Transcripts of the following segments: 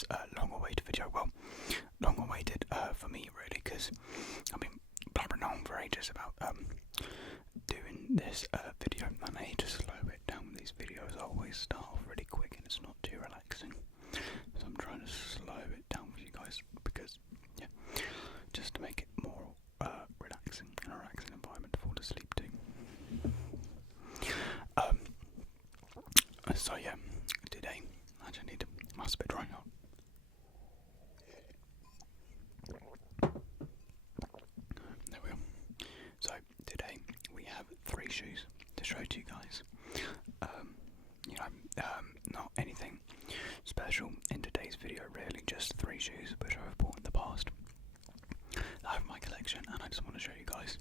this long-awaited video. Well, long-awaited for me really, because I've been blabbering on for ages about doing this video, and I need to slow it down. These videos always start off really quick and it's not too relaxing, so I'm trying to slow it down for you guys, because yeah, just to make it more relaxing, and a relaxing environment to fall asleep to. So yeah, today I actually need to must be drying out. There we go. So today we have 3 shoes to show to you guys. Not anything special in today's video really, just 3 shoes which I've bought in the past. I have my collection and I just want to show you guys.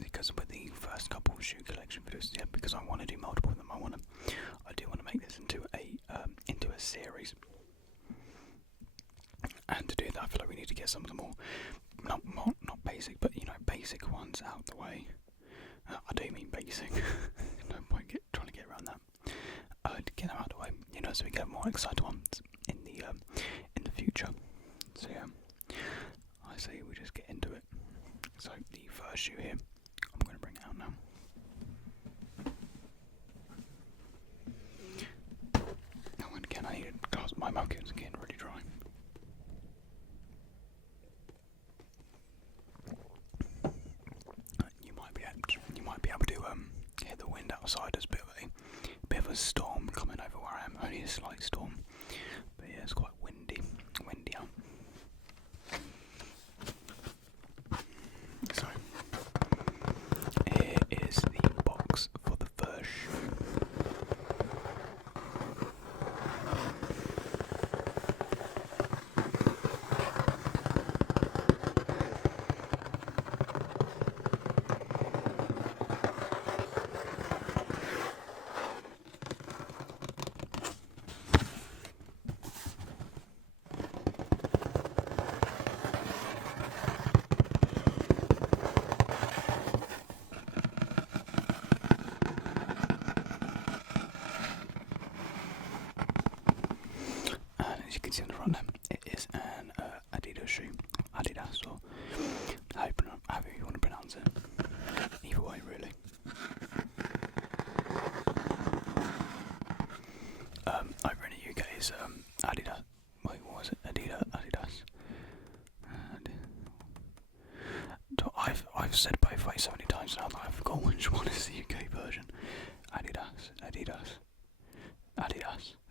Because with the first couple of shoe collection videos, yeah, because I want to do multiple of them, I do want to make this into a series. And to do that, I feel like we need to get some of the more, not basic, but basic ones out the way. I do mean basic. No point trying to get around that. To get them out of the way, so we get more exciting ones in the future. So yeah, I say we just get into it. So the first shoe here, I'm going to bring it out now. Now and again, I need to close my mug, it's getting really dry. You might be able to hear the wind outside. There's a bit of a storm coming over where I am. Only a slight storm, but yeah, it's quite windy out. So here is the box for the first shoe. As you can see on the front there, it is an Adidas shoe. Adidas, or however you want to pronounce it. Either way, really. Over in the UK is Adidas. Wait, what was it? Adidas. I've said both ways so many times now that I've forgotten which one is the UK version. Adidas.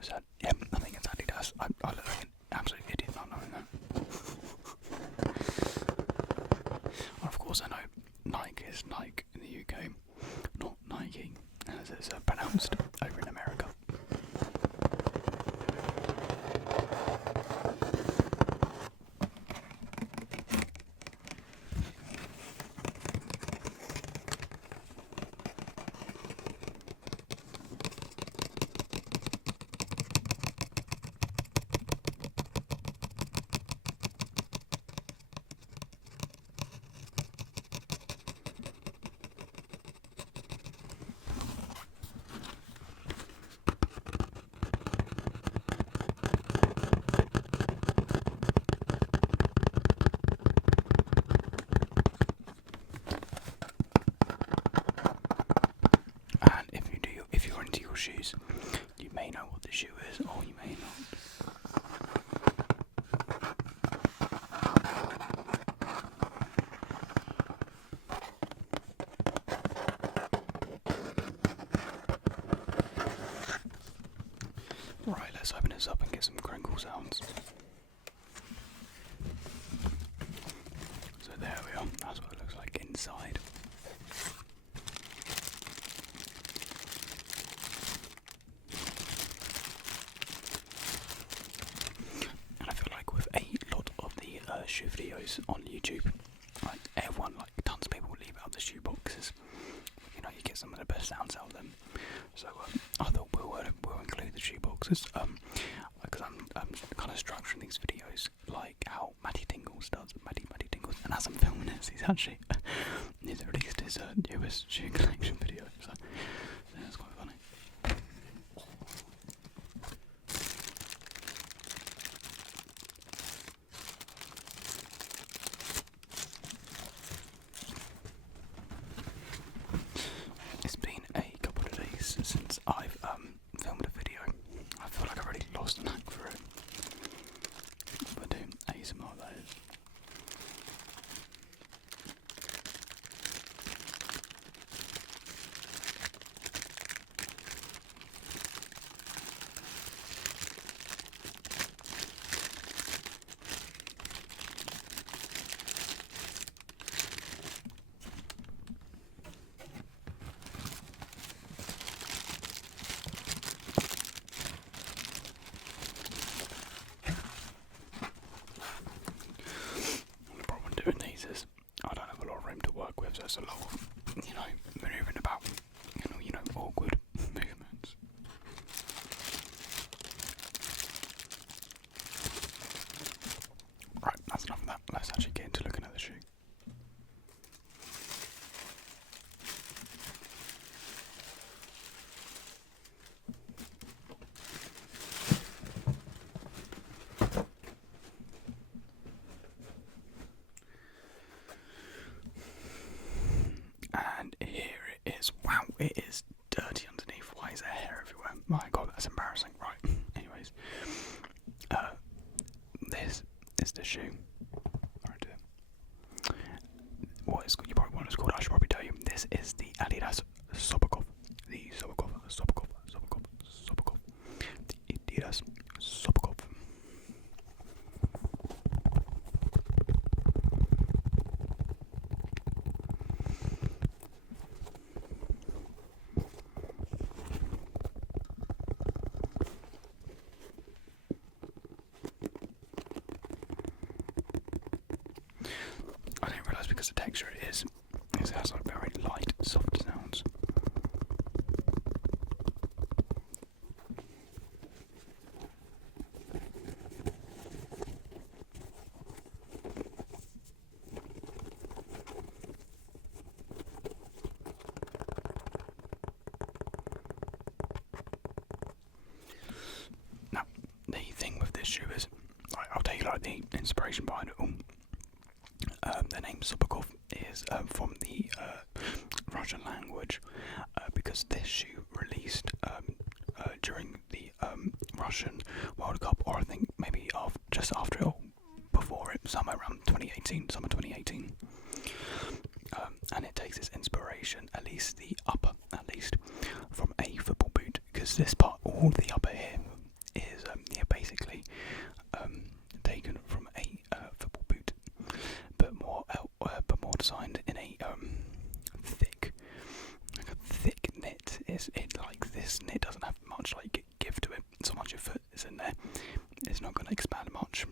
Is that? Yeah, I think it's Adidas. I look like an absolute idiot not knowing that. And of course I know Nike is Nike in the UK, not Nike as it's pronounced over in America. Shoes. You may know what the shoe is, or you may not. Right, let's open this up and get some crinkle sounds. So there we are, that's what it looks like inside. Shoe videos on YouTube, like everyone, like tons of people leave out the shoe boxes. You get some of the best sounds out of them. So I thought we'll include the shoe boxes. Because I'm kind of structuring these videos like how Matty Tingles does. Matty Tingles, and as I'm filming this, he's released his newest shoe collection video. So that's quite funny. is the shoe. Right here. You probably want to call it, I should probably tell you. This is the Adidas Superkoff. The Superkoff. The Adidas Superkoff. I didn't realise because the texture it has like very light, soft sounds. Now, the thing with this shoe is, I'll tell you like the inspiration behind it all. The name Superkoff is from the Russian language because this shoe released during the Russian World Cup, or I think maybe just after it or before it, somewhere around summer 2018. And it takes its inspiration, at least the upper, from a football boot, because this part, all the upper here, is basically taken from a football boot, but more designed in a thick knit. This knit doesn't have much give to it. So much your foot is in there, it's not going to expand much.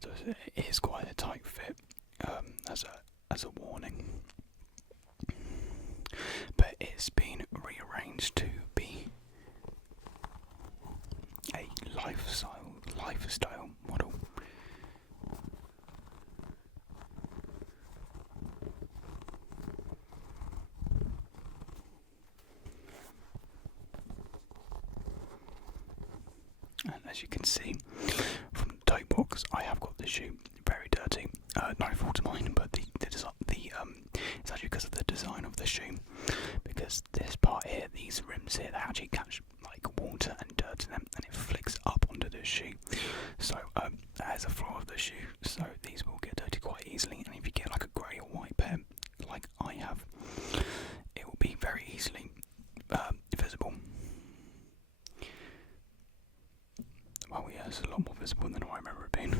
So it is quite a tight fit as a warning. But it's been rearranged to be a lifestyle model. And as you can see from the toe box, I have got the shoe very dirty. No fault of mine, but it's actually because of the design of the shoe. Because this part here, these rims here, they actually catch water and dirt in them, and it flicks up onto the shoe. So there's a flaw of the shoe, so these will get dirty quite easily. And if you get a grey or white pair, like I have, it will be very easily visible. Well, yeah, it's a lot more visible than I remember it being.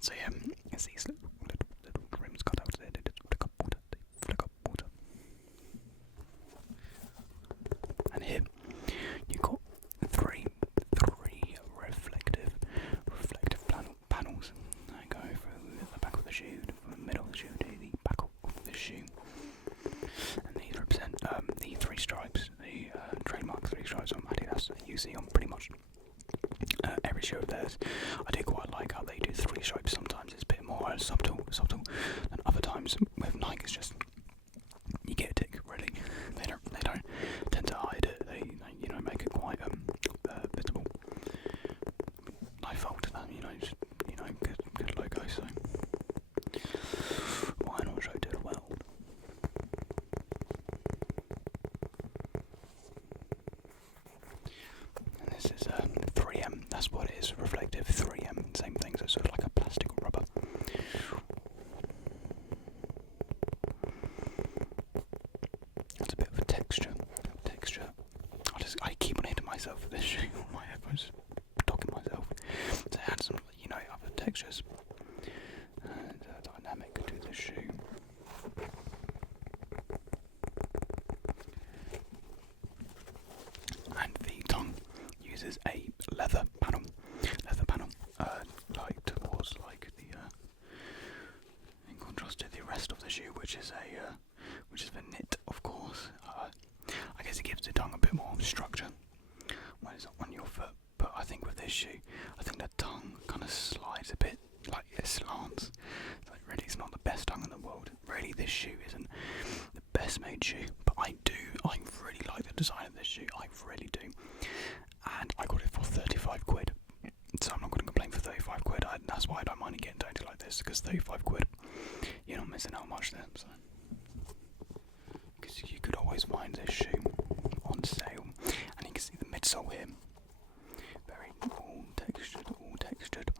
So yeah, it's these little rims cut out there. They flick up water. And here you've got three reflective panels. I go through the back of the shoe, from the middle of the shoe to the back of the shoe. And these represent the three stripes, the trademark three stripes on Adidas that you see on pretty much every shoe of theirs. I do quite like how they do three stripes. Sometimes it's a bit more subtle, and other times with Nike it's just you get a tick. Really, they don't tend to hide it. They make it quite visible. No fault to them, good logo. So why not show to the world? And this is 3M. That's what it is. Reflective 3M. Same thing. So sort of like a plastic or rubber. That's a bit of a texture. I keep on hitting myself with this shoe on my headphones, talking myself. So it adds some, other textures and dynamic to the shoe. And the tongue uses a leather panel, towards the in contrast to the rest of the shoe, which is the knit, of course. I guess it gives the tongue a bit more structure when it's on your foot. But I think with this shoe, I think the tongue kind of slides a bit, it slants. Really, it's not the best tongue in the world. Really, this shoe isn't the best made shoe, but I really like the design of this shoe. I really do. And I got it for 35 quid. So I'm not going to complain for 35 quid. That's why I don't mind it getting dirty like this, because 35 quid, you're not missing out much there. So. Because you could always find this shoe on sale, and you can see the midsole here, very all textured.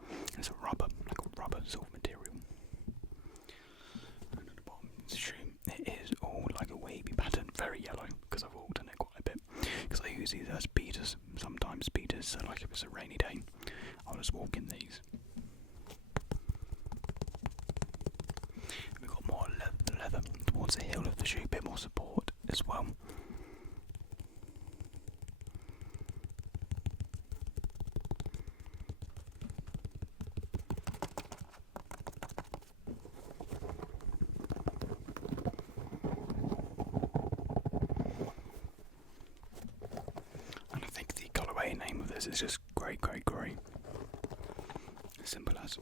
like if it's a rainy day, I'll just walk in these. We've got more leather towards the heel of the shoe, a bit more support as well. And I think the colourway name of this is just grey. Simple as.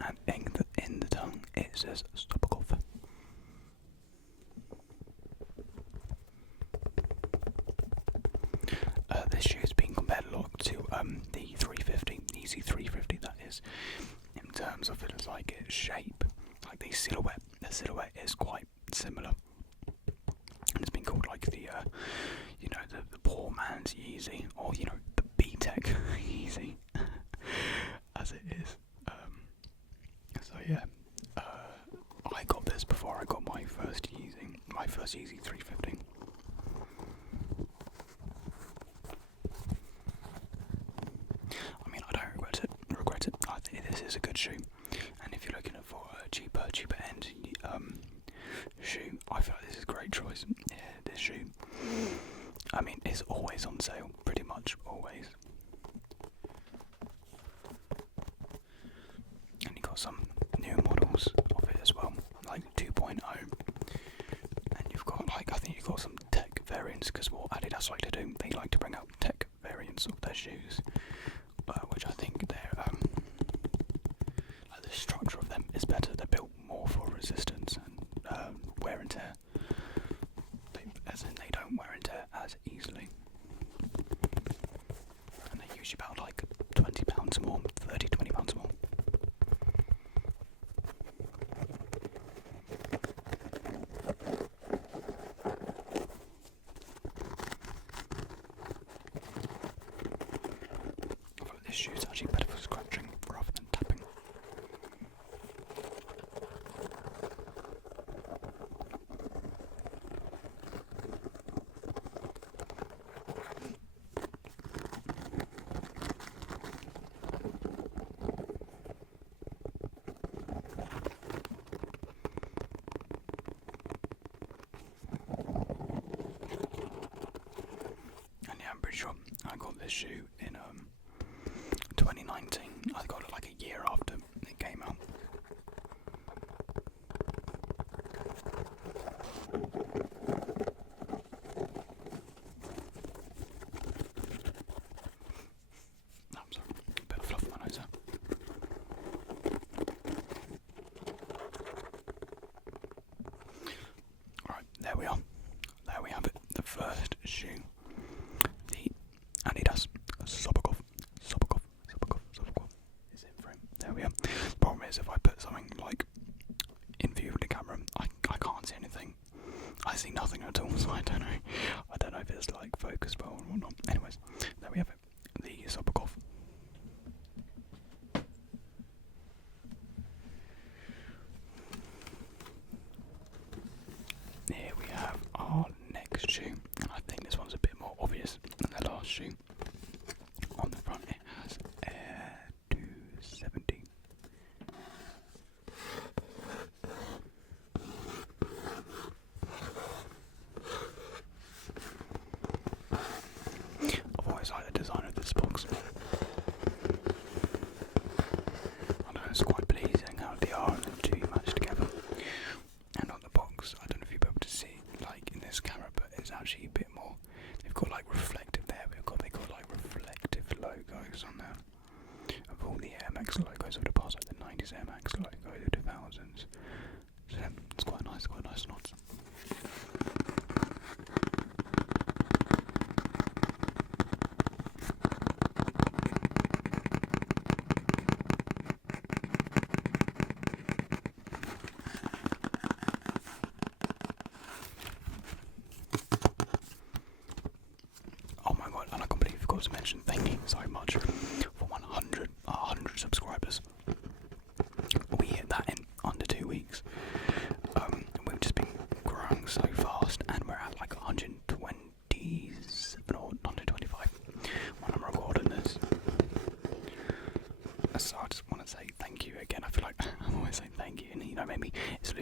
And in the tongue it says Superkoff. This shoe is being compared a lot to the 350, Easy 350 that is, in terms of its like its shape, like the silhouette. The silhouette is quite similar, and it's been called like the the poor man's Yeezy, or the B-Tech Yeezy, as it is. So yeah, I got this before I got my first Yeezy 350. I mean, I don't regret it. I think this is a good shoe, and if you're looking for a cheaper end shoe, I feel like this is a great choice. Yeah, this shoe, I mean, it's always on sale, pretty much always. And you got some new models of it as well, like 2.0. And you've got I think you've got some tech variants, because what Adidas like to do, they like to bring out tech variants of their shoes, which I think they're the structure of them is better. They're built more for resistance and wear and tear. They don't wear and tear as easily, and they're usually about like £20 more, £20 more. I feel like this shoe is actually better for scratching rather than tapping. And yeah, I'm pretty sure I got this shoe in 2019. I got it like a year after it came out. I'm sorry, a bit of fluff in my nose there. Alright, there we are. There we have it. The first shoe. The Adidas Superkoff is in frame. There we are. The problem is, if I put something like in view of the camera, I can't see anything. I see nothing at all, so I don't know if it's like focus well or whatnot. Anyways, there we have it. The Superkoff. Here we have our next shoe, and I think this one's a bit more obvious than the last shoe. On the front it has Air 270. I've always liked the design of this box. I know it's quite pleasing how the R and the 2 match together. And on the box, I don't know if you'll be able to see like in this camera, but it's actually a bit more. They've got like reflective there. They got like reflective logos on there of all the Air Max logos of the past, like the 90s Air Max logo, the 2000s. So yeah, it's quite nice nod. Oh my god, and I completely forgot to mention, thank you so much for 100 subscribers. We hit that in under 2 weeks. We've just been growing so fast, and we're at like 120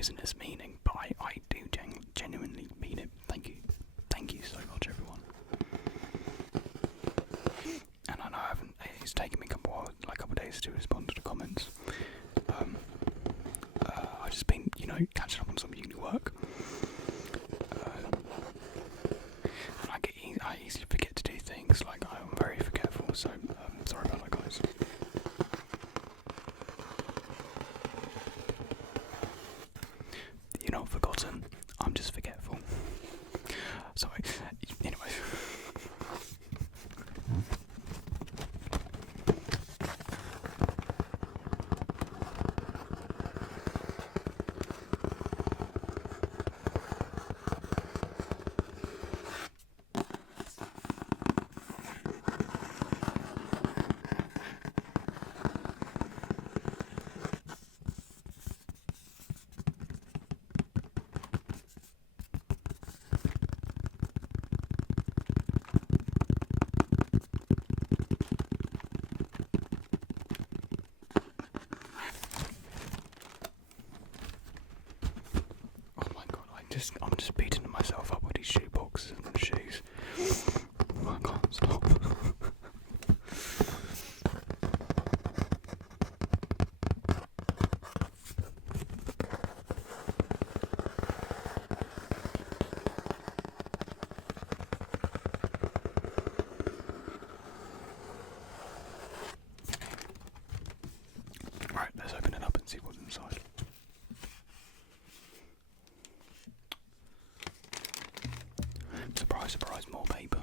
business meaning, but I do genuinely mean it. Thank you so much, everyone. And I know it's taken me a couple of days to respond to the comments. I've just been, catching up on some uni work. And I easily forget to do things, I'm very forgetful, so sorry about that, guys. You're not forgotten, I'm just forgetful. Sorry, anyway. I'm just beating myself up with these shoe boxes and shoes. I can't stop. Right, let's open it up and see what's inside. Surprise, surprise, more paper.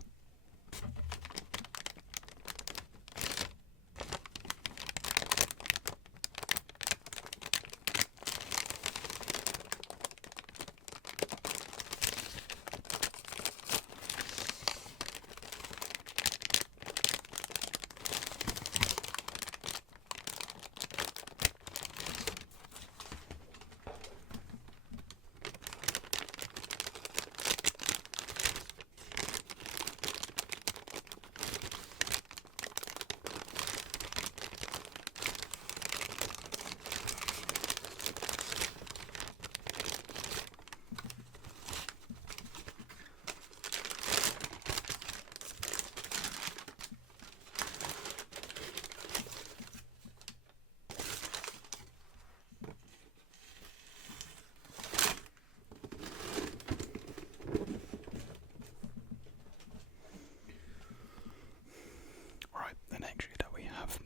The next shoe that we have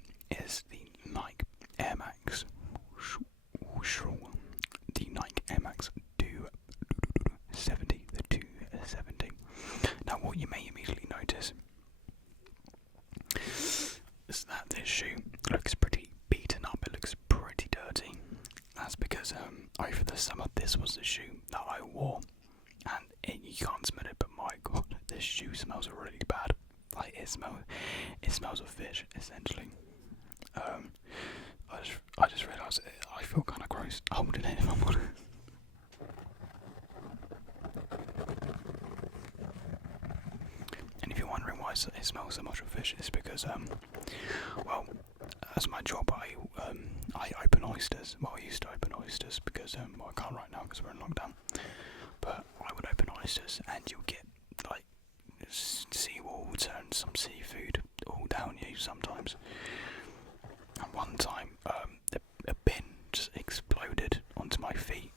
is the Nike Air Max. The Nike Air Max 270. The 270. Now, what you may immediately notice is that this shoe looks pretty beaten up. It looks pretty dirty. That's because over the summer, this was the shoe that I wore, and you can't smell it, but my god, this shoe smells really bad. It smells of fish, essentially. I just realised I feel kind of gross holding it if I'm honest. And if you're wondering why it smells so much of fish, it's because well, as my job, I open oysters. Well, I used to open oysters because I can't right now because we're in lockdown. But I would open oysters, and you'll get seawater and some seafood all down you sometimes. And one time, a bin just exploded onto my feet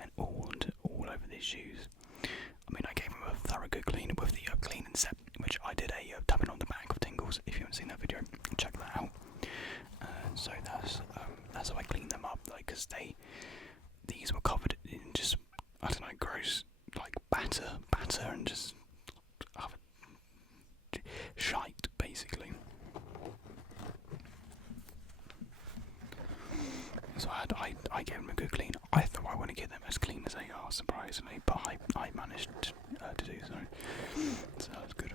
and all over these shoes. I mean, I gave them a thorough good clean with the cleaning set, which I did a tapping on the back of Tingles. If you haven't seen that video, check that out. So that's how I cleaned them up, because these were covered in just, I don't know, gross batter and just shite, basically. So I gave them a good clean. I thought I wouldn't get them as clean as they are, surprisingly, but I managed to do so. So that was good.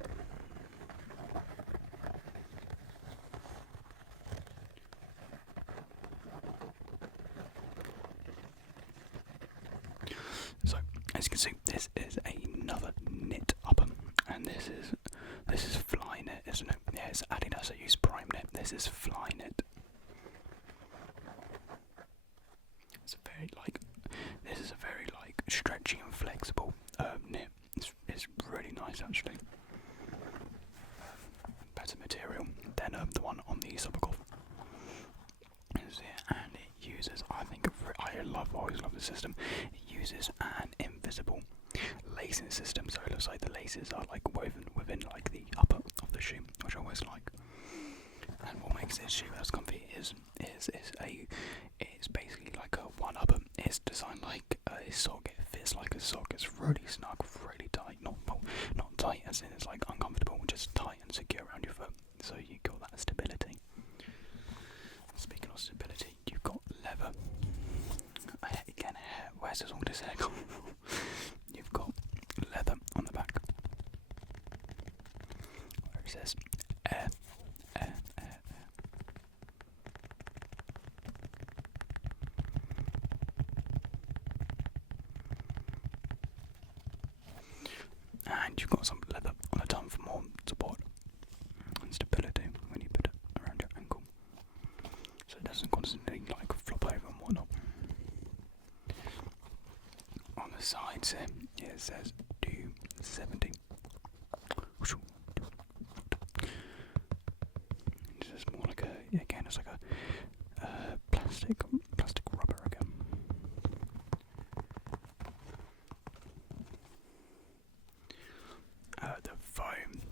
So, as you can see, this is another knit upper, and this is fly knit, isn't it? Yeah, it's Adidas. I use Prime Knit. This is fly knit. It's very this this is a very like stretchy and flexible knit. It's really nice actually. Better material than the one on the Superkoff. And it uses, I always love the system. It uses an invisible lacing system, so it looks like the laces are like woven within like the upper of the shoe, which I always like. And what makes this shoe as comfy is it's basically like a one upper. It's designed like a sock. It fits like a sock. It's really snug, really tight. Not tight as in it's like uncomfortable, just tight and secure around your foot. So you got that stability. Speaking of stability, you've got leather. Again, hair. Where's all this hair gone? You've got leather on the back. Where it says air. And you've got some leather on the tongue for more support and stability when you put it around your ankle, so it doesn't constantly like flop over and whatnot. On the sides here it says 270. It's just more like it's like a plastic rubber again.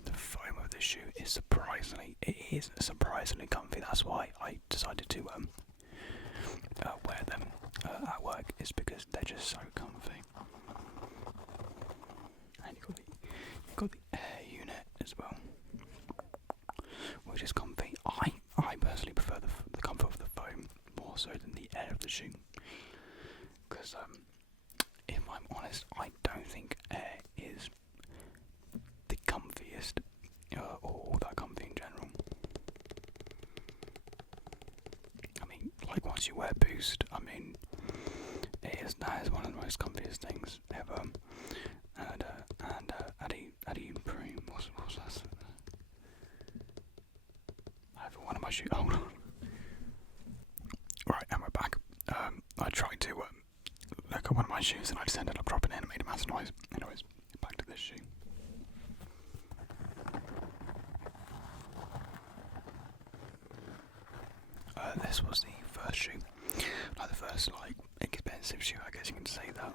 The foam of the shoe is surprisingly comfy. That's why I decided to wear them at work, is because they're just so comfy. And you've got the air unit as well, which is comfy. I personally prefer the comfort of the foam more so than the air of the shoe, because if I'm honest, I don't think air is the comfiest or that comfy in general. I mean, like once you wear Boost, I mean, that is one of the most comfiest things ever. And Adidas what's that? I have one of my shoes. Hold on. Right, and we're back. I tried to look at one of my shoes and I just ended up dropping it and it made a massive noise. Anyways, back to this shoe. This was the first shoe, like the first expensive shoe, I guess you can say that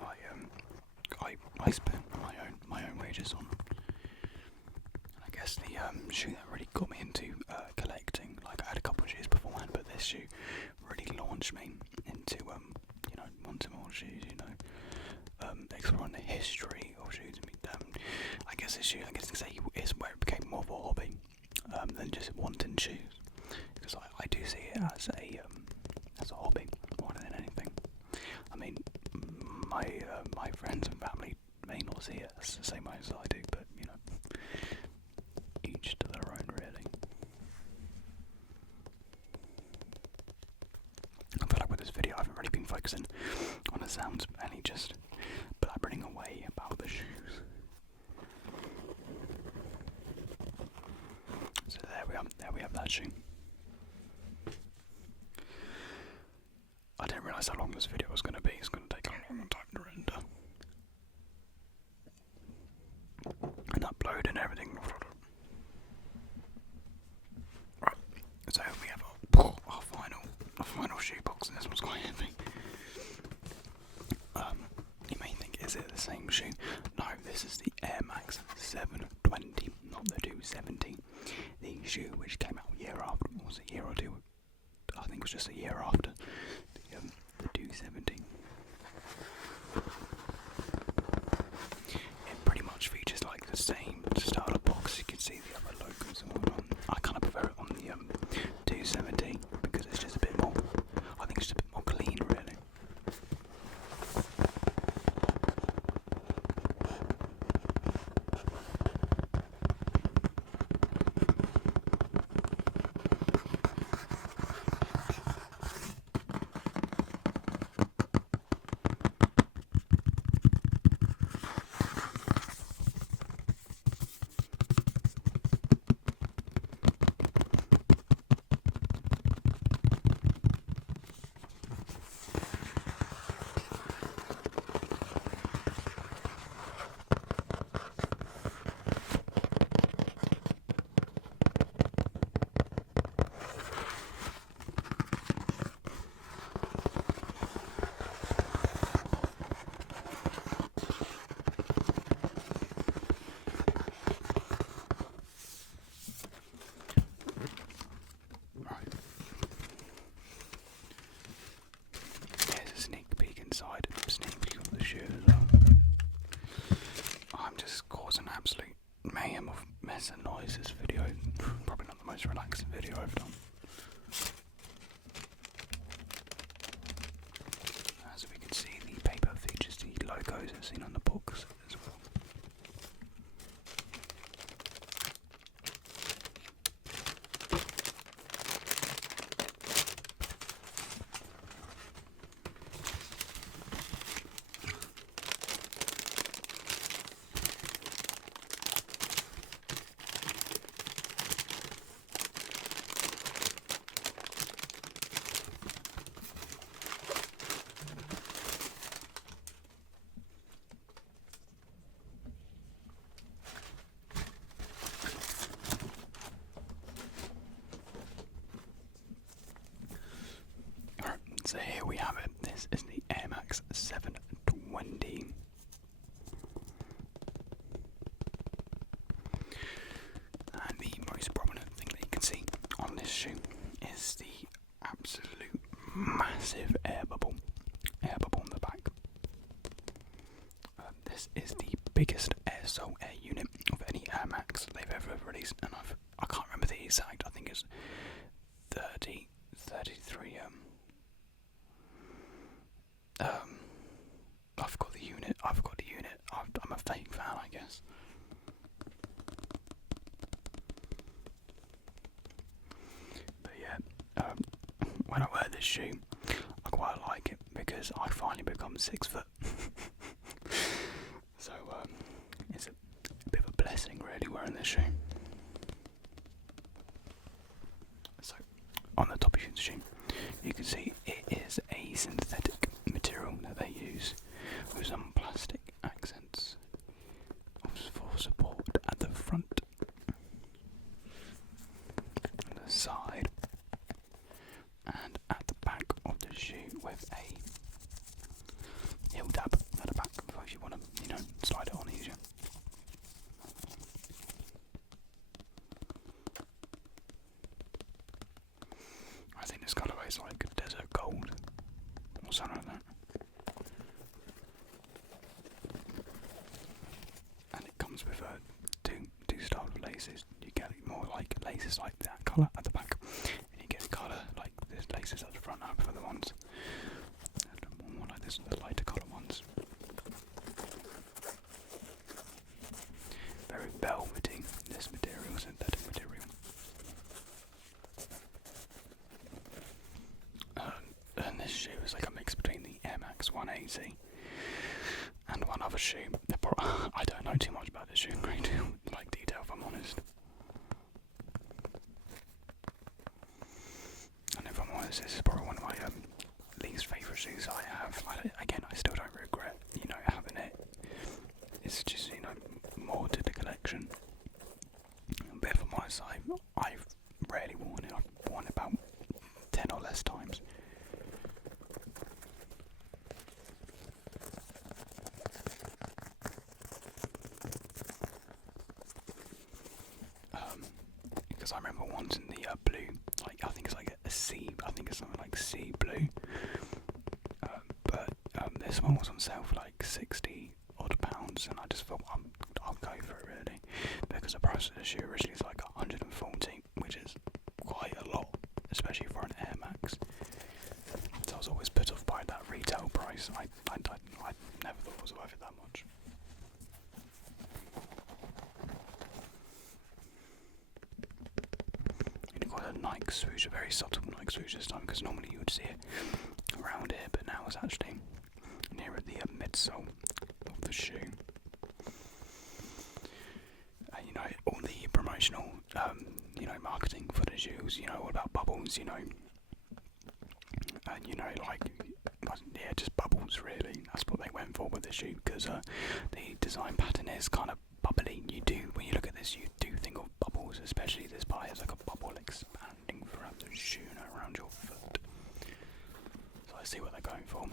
I spent my own wages on. And I guess the shoe that really got me into collecting, like I had a couple of shoes beforehand, but this shoe really launched me into wanting more shoes, exploring the history of shoes. I guess this shoe, I guess you can say, is where it became more of a hobby than just wanting shoes. Because I do see it as a hobby more than anything. I mean, my friends and family may not see it as the same way as I do, but each to their own, really. I feel like with this video, I haven't really been focusing on the sounds, mainly just blabbering away about the shoes. So there we have that shoe. I didn't realise how long this video was going to be. It's going to take a long time to render and upload and everything. Right, so we have our final shoe box, and this one's quite heavy. You may think, is it the same shoe? No, this is the Air Max 720, not the 270. The shoe which came out a year after, was it a year or two? I think it was just a year after the 270. It pretty much features like the same style of box. You can see the other logos and whatnot. I kind of prefer it on the 270 because it's just a bit more. I think it's just a bit more clean, really. mayhem of mess and noise. This video, probably not the most relaxing video I've done. As we can see, the paper features the logos as seen on the books as well. So here we have it. This is the Air Max 720. And the most prominent thing that you can see on this shoe is the absolute massive air bubble on the back. This is the biggest air sole air unit of any Air Max they've ever released, and I can't remember the exact. I think it's 33. I've got the unit. I'm a fake fan, I guess. But yeah, when I wear this shoe, I quite like it because I finally become 6 foot. So it's a bit of a blessing, really, wearing this shoe. So on the top of the shoe, you can see it is a synthetic material that they use with some plastic accents for support at the front and the side and at the back of the shoe with a heel tab at the back if you want to, slide it on easier. I think this colourway is like desert gold or something like that. And it comes with two styles of laces. You get more like laces like that colour at the back, and you get a colour like this laces at the front. I prefer the ones more like this, the lighter colour ones. Very velvety, this material, synthetic material. And this shoe is like a mix between the Air Max 180 and one other shoe. I don't know too much about this shoe in great detail, if I'm honest. And if I'm honest, this is probably one of my least favourite shoes I have. I still don't regret, having it. It's just, more to the collection. But if I'm honest, I've rarely worn it. I've worn it about 10 or less times. Because I remember once in the blue, I think it's like a C, I think it's something like sea blue. But this one was on sale for like £60 odd, and I just thought I'll go for it really, because the price of the shoe originally is like 140, which is quite a lot, especially for an Air Max. So I was always put off by that retail price. I never thought it was worth it that much. Got a Nike swoosh, a very subtle Nike swoosh this time, because normally you would see it around here, but now it's actually near the midsole of the shoe. And all the promotional, marketing for the shoes, all about bubbles, and just bubbles really. That's what they went for with the shoe, because the design pattern is kind of bubbly. When you look at this, you do think of bubbles, especially this part has like a bubble expanding throughout the shoe and around your foot. So I see what they're going for,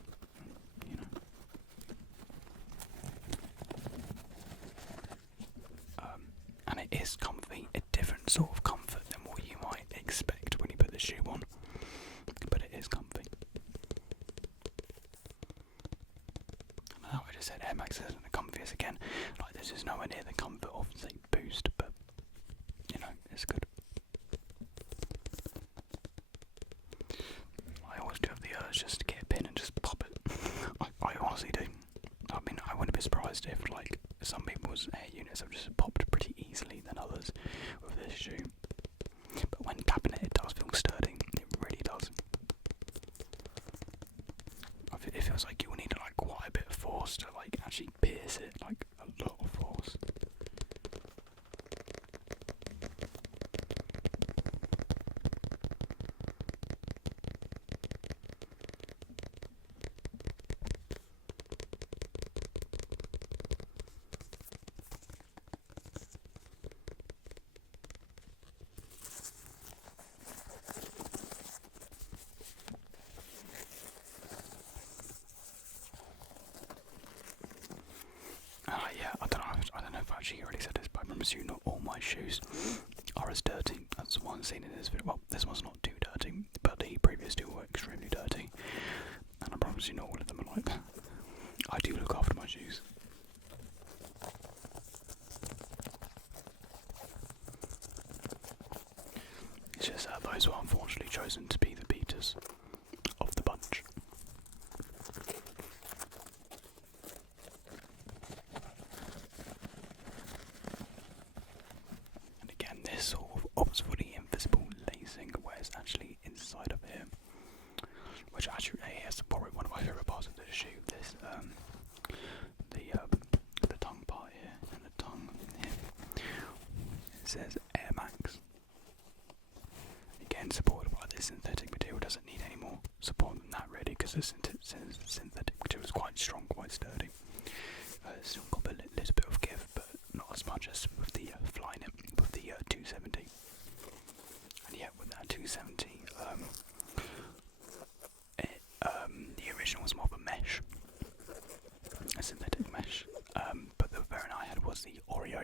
and it is comfy, a different sort of comfort than what you might expect when you put the shoe on, but it is comfy. And now I just said Air Max isn't the comfiest again. This is nowhere near the comfort of, say, boots people's hair units have just popped pretty easily than others with this shoe. But when tapping it, it does feel sturdy. It really does. It feels like you will need like quite a bit of force to like actually pierce it, like a lot of force. Yeah, I don't know if I actually already said this, but I promise you not all my shoes are as dirty as the ones seen in this video. Well, this one's not too dirty, but the previous two were extremely dirty. And I promise you not all of them are like that. I do look after my shoes. It's just those were unfortunately chosen to be the beaters of the bunch. And again, this sort of Oxfordy invisible lacing where it's actually inside of here, which actually is probably one of my favourite parts of the shoe. This the tongue part here and the tongue here. It says Air Max. Again, supported by this synthetic material. Doesn't need any more support than that really, because the synthetic material is quite strong, quite sturdy. It's still got a little bit of give, but not as much as with the Flyknit, with the 270. And yeah, with that 270, the original was more of a mesh, a synthetic mesh. But the variant I had was the Oreo,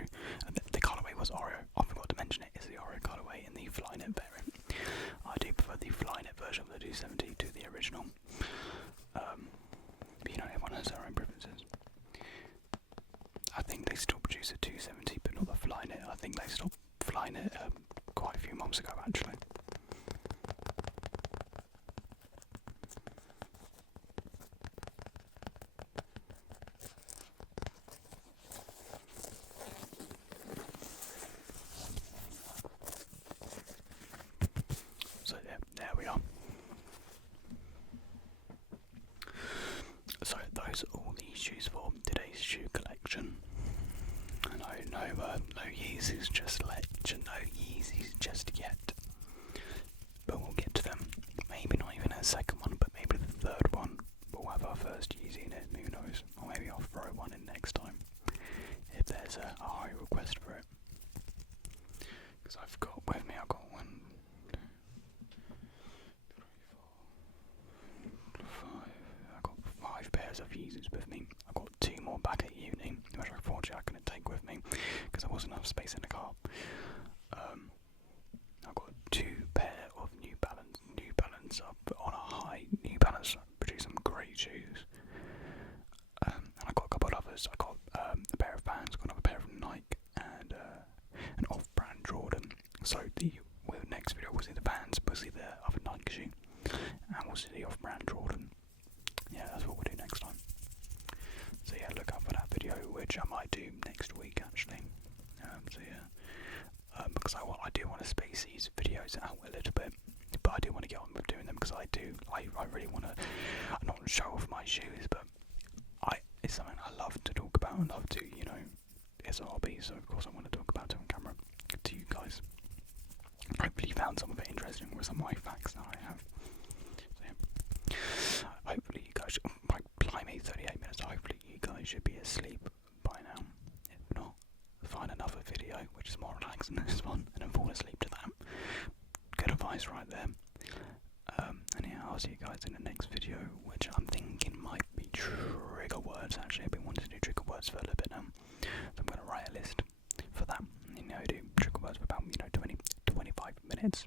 and the colourway was Oreo. I forgot to mention it is the Oreo colourway in the Flyknit variant. I do prefer the Flyknit version of the 270 to the original. But you know, everyone has their own preferences. I think they still produce a 270, but not the Flyknit. I think they stopped flying it quite a few months ago, actually. So yeah, there we are. So those are all the shoes for today's shoe collection. No Yeezys just yet. But we'll get to them. Maybe not even a second one, but maybe the third one. We'll have our first Yeezy in it, who knows? Or maybe I'll throw one in next time, if there's a high request for it. Because I've got 1, 2, 3, 4, 5. I've got 5 pairs of Yeezys with me. I've got 2 more back at uni, which unfortunately I couldn't take with me because there wasn't enough space in the car. I've got 2 pair of New Balance up on a high. New Balance produce some great shoes. And I got a couple of others. I got a pair of Vans, got another pair of Nike, and an off-brand Jordan. So the next video we'll see the Vans, we'll see the other Nike shoe, and we'll see the off-brand Jordan. Yeah, that's what we'll do next time. So yeah, look out for that video, which I might do next week actually. So yeah, because I do want to space these videos out a little bit, but I do want to get on with doing them because I really want to not show off my shoes, but it's something I love to talk about and love to, you know, it's a hobby, so of course I want to talk about it on camera to you guys. Hopefully you found some of it interesting with some of my facts that I have. So yeah, hopefully you guys, blimey, 38 minutes, hopefully you guys should be asleep by now. If not, find another video which is more relaxing than this one and then fall asleep to that. Good advice right there. And yeah, I'll see you guys in the next video, which I'm thinking might be trigger words. Actually, I've been wanting to do trigger words for a little bit now, so I'm going to write a list for that. You know, do trigger words for about 20, 25 minutes.